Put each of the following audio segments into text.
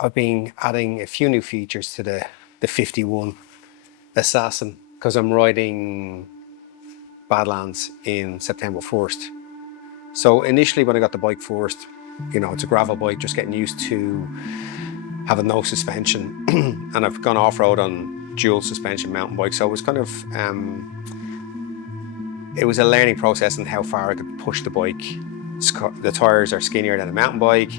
I've been adding a few new features to the 51 Assassin because I'm riding Badlands in September 1st. So initially when I got the bike first, you know, it's a gravel bike, just getting used to having no suspension. And I've gone off-road on dual suspension mountain bike. So it was kind of, it was a learning process in how far I could push the bike. The tires are skinnier than a mountain bike.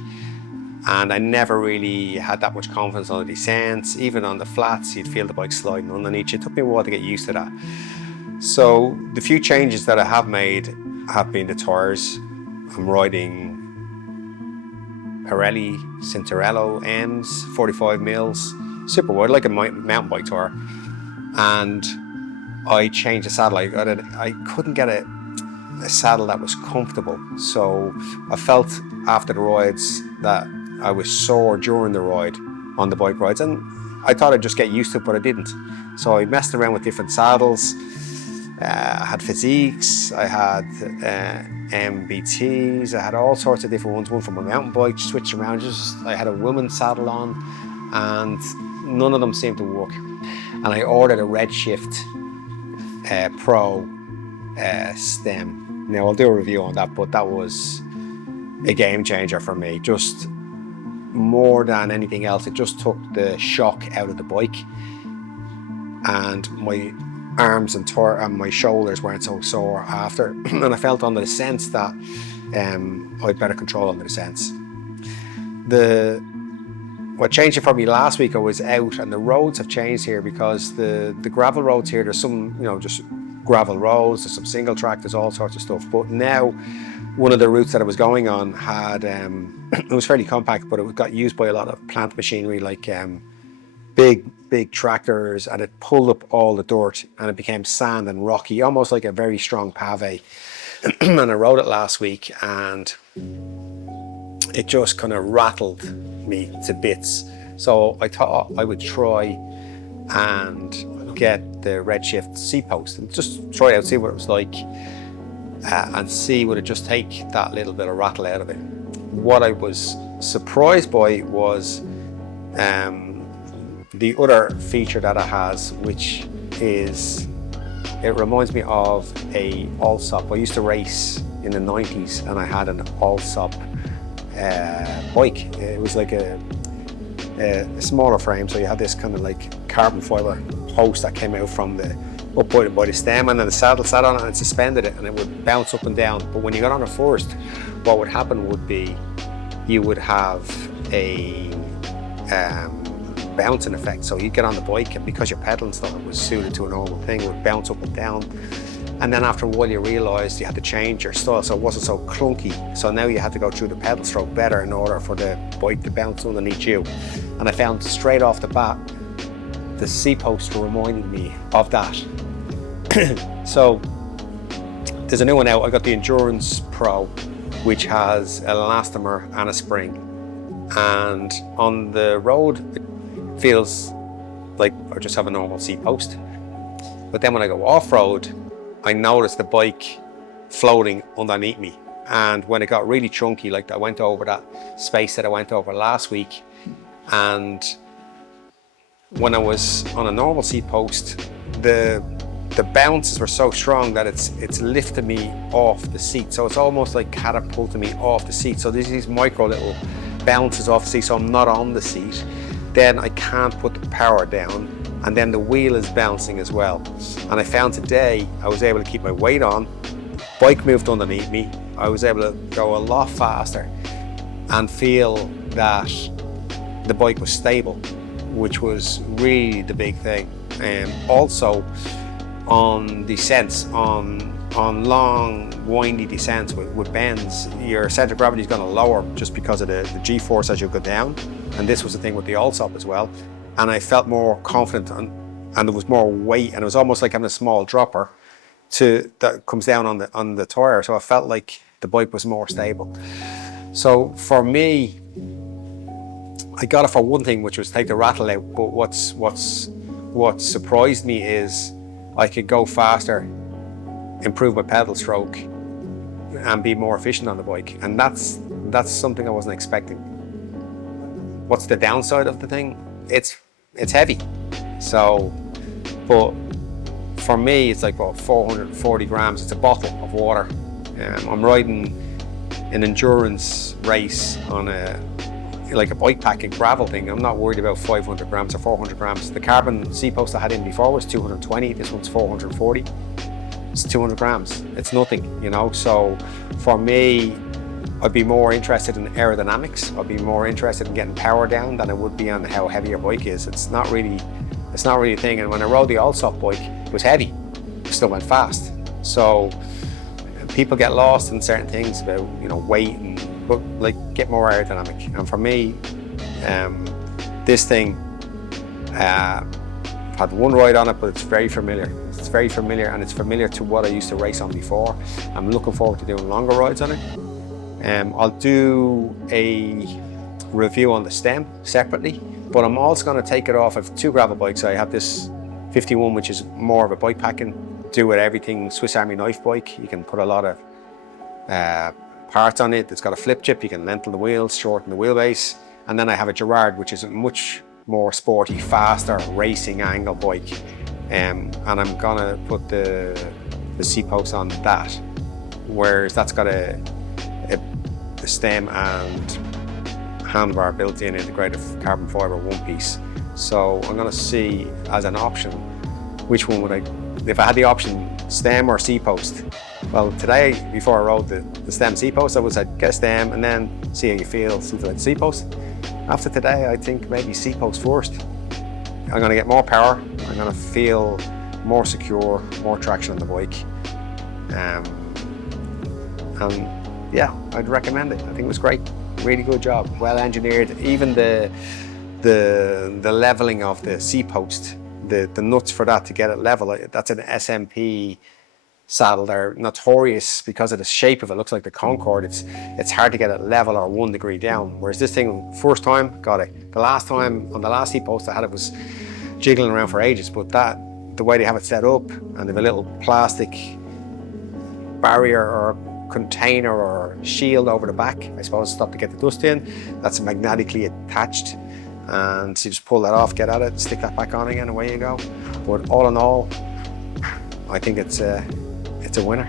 And I never really had that much confidence on the descents. Even on the flats, you'd feel the bike sliding underneath you. It took me a while to get used to that. So the few changes that I have made have been the tires. I'm riding Pirelli Cinturello M's, 45 mils, super wide, like a mountain bike tire. And I changed the saddle. I couldn't get a saddle that was comfortable. So I felt after the rides that I was sore during the ride on the bike rides, and I thought I'd just get used to it, but I didn't. So I messed around with different saddles. I had physiques, I had MBTs, I had all sorts of different ones. One from a mountain bike, switched around. I had a women's saddle on, and none of them seemed to work. And I ordered a Redshift Pro stem. Now I'll do a review on that, but that was a game changer for me. Just more than anything else, it just took the shock out of the bike, and my arms and my shoulders weren't so sore after. And I felt under the sense that I had better control under the sense. What changed it for me last week, I was out, and the roads have changed here because the gravel roads here, there's some, you know, just gravel roads, there's some single track, there's all sorts of stuff. But now, one of the routes that I was going on had, it was fairly compact, but it got used by a lot of plant machinery, like big tractors, and it pulled up all the dirt and it became sand and rocky, almost like a very strong pave. And I rode it last week, and it just kind of rattled me to bits. So I thought I would try and get the Redshift Seatpost and just try it out, see what it was like, and see would it just take that little bit of rattle out of it. What I was surprised by was the other feature that it has, which is, it reminds me of a Allsop. I used to race in the 90s, and I had an Allsop bike. It was like a smaller frame, so you had this kind of like carbon fiber post that came out from the up by the stem, and then the saddle sat on it and it suspended it, and it would bounce up and down. But when you got on it first, what would happen would be you would have a bouncing effect. So you'd get on the bike, and because your pedal and stuff was suited to a normal thing, it would bounce up and down. And then after a while you realised you had to change your style so it wasn't so clunky. So now you had to go through the pedal stroke better in order for the bike to bounce underneath you. And I found straight off the bat, the Seatpost reminded me of that. So there's a new one out. I got the Endurance Pro, which has an elastomer and a spring. And on the road, it feels like I just have a normal Seatpost. But then when I go off-road, I noticed the bike floating underneath me. And when it got really chunky, like I went over that space that I went over last week, and when I was on a normal Seatpost, the bounces were so strong that it's lifted me off the seat. So it's almost like catapulting me off the seat. So there's these micro little bounces off the seat, so I'm not on the seat. Then I can't put the power down, and then the wheel is bouncing as well. And I found today I was able to keep my weight on, bike moved underneath me, I was able to go a lot faster and feel that the bike was stable, which was really the big thing. And also on descents, on long windy descents with bends, your centre of gravity is going to lower just because of the G-force as you go down. And this was the thing with the Allsop as well. And I felt more confident, and there was more weight, and it was almost like having a small dropper that comes down on the tire. So I felt like the bike was more stable. So for me, I got it for one thing, which was take the rattle out. But what surprised me is I could go faster, improve my pedal stroke, and be more efficient on the bike. And that's something I wasn't expecting. what's the downside of the thing? It's heavy. So, but for me, it's like about 440 grams. It's a bottle of water. I'm riding an endurance race on like a bike packing gravel thing. I'm not worried about 500 grams or 400 grams. The carbon Seatpost I had in before was 220. This one's 440. It's 200 grams. It's nothing, you know. So for me, I'd be more interested in aerodynamics. I'd be more interested in getting power down than I would be on how heavy your bike is. It's not really a thing. And when I rode the Allsoft bike, it was heavy. It still went fast. So people get lost in certain things about, you know, weight but like get more aerodynamic. And for me, this thing, I've had one ride on it, but it's very familiar. It's very familiar, and it's familiar to what I used to race on before. I'm looking forward to doing longer rides on it. I'll do a review on the stem separately, but I'm also going to take it off. I have two gravel bikes. I have this 51, which is more of a bike packing, do with everything Swiss Army knife bike. You can put a lot of parts on it. It's got a flip chip. You can lengthen the wheels, shorten the wheelbase. And then I have a Gerard, which is a much more sporty, faster racing angle bike. And I'm gonna put the Seatpost on that, whereas that's got a stem and handlebar built in, integrated carbon fiber one piece. So I'm gonna see as an option, which one would if I had the option, stem or Seatpost. Well, today, before I rode the stem Seatpost, I would say get a stem and then see how you feel, something like Seatpost. After today, I think maybe Seatpost first. I'm gonna get more power. I'm gonna feel more secure, more traction on the bike. And yeah, I'd recommend it. I think it was great. Really good job, well engineered. Even the leveling of the Seatpost, the nuts for that to get it level, that's an SMP saddle. They're notorious because of the shape of it. It looks like the Concorde. It's hard to get it level or 1 degree down. Whereas this thing, first time, got it. The last time, on the last Seatpost I had, it was jiggling around for ages. But the way they have it set up, and they have a little plastic barrier or container or shield over the back, I suppose, stop to get the dust in. That's magnetically attached. And so you just pull that off, get at it, stick that back on again, away you go. But all in all, I think it's a winner.